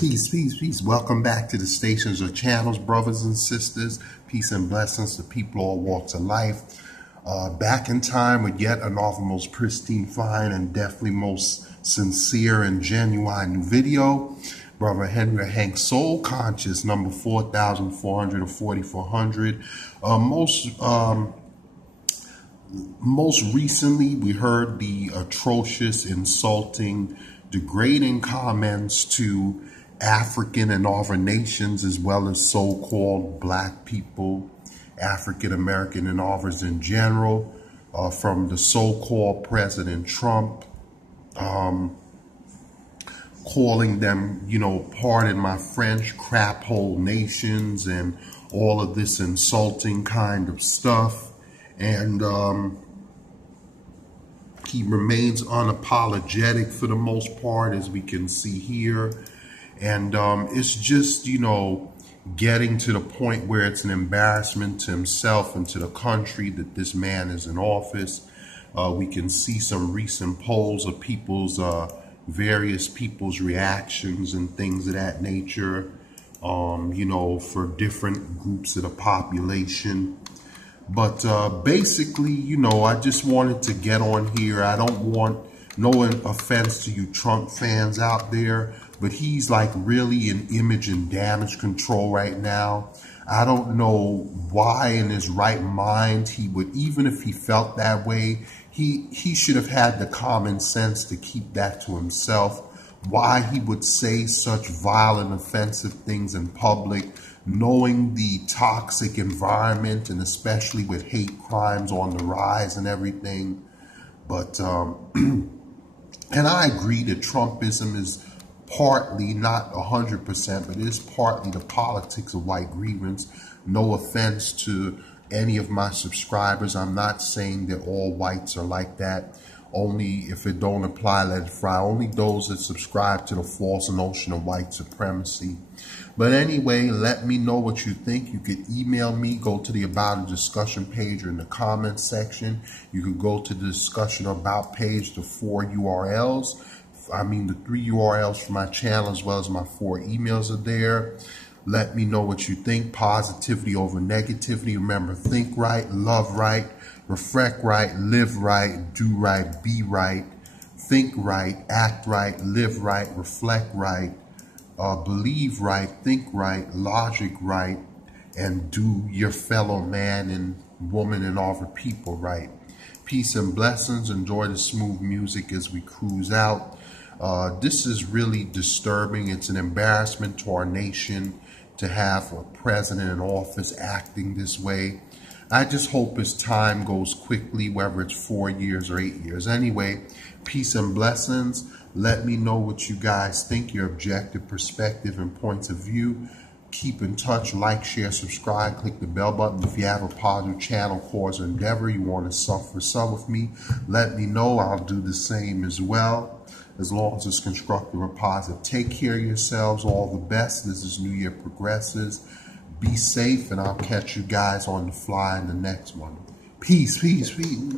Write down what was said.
Peace, peace, peace. Welcome back to the stations or channels, brothers and sisters. Peace and blessings to people all walks of life. Back in time with yet another most pristine, fine, and definitely most sincere and genuine new video. Brother Henry Hank Soul Conscious, number 4400 or 4400. Most recently, we heard the atrocious, insulting, degrading comments to African and other nations, as well as so-called black people, African American and others in general, from the so-called President Trump, calling them, pardon my French, crap hole nations and all of this insulting kind of stuff. And he remains unapologetic for the most part, as we can see here. And it's just, getting to the point where it's an embarrassment to himself and to the country that this man is in office. We can see some recent polls of various people's reactions and things of that nature, for different groups of the population. But basically, I just wanted to get on here. I don't want no offense to you Trump fans out there, but he's like really in image and damage control right now. I don't know why in his right mind he would, even if he felt that way, he should have had the common sense to keep that to himself. Why he would say such vile and offensive things in public, knowing the toxic environment and especially with hate crimes on the rise and everything. But, and I agree that Trumpism is partly, not 100%, but it is partly the politics of white grievance. No offense to any of my subscribers. I'm not saying that all whites are like that. Only if it don't apply, let it fly. Only those that subscribe to the false notion of white supremacy. But anyway, let me know what you think. You could email me, go to the About a Discussion page or in the comments section. You could go to the Discussion About page, the 3 URLs for my channel, as well as my 4 emails are there. Let me know what you think. Positivity over negativity. Remember, think right, love right, reflect right, live right, do right, be right, think right, act right, live right, reflect right, believe right, think right, logic right, and do your fellow man and woman and other people right. Peace and blessings. Enjoy the smooth music as we cruise out. This is really disturbing. It's an embarrassment to our nation to have a president in office acting this way. I just hope his time goes quickly, whether it's 4 years or 8 years. Anyway, peace and blessings. Let me know what you guys think, your objective perspective and points of view. Keep in touch, like, share, subscribe, click the bell button. If you have a positive channel, cause, or endeavor, you want to suffer some with me, let me know. I'll do the same as well, as long as it's constructive or positive. Take care of yourselves. All the best as this new year progresses. Be safe, and I'll catch you guys on the fly in the next one. Peace, peace, peace.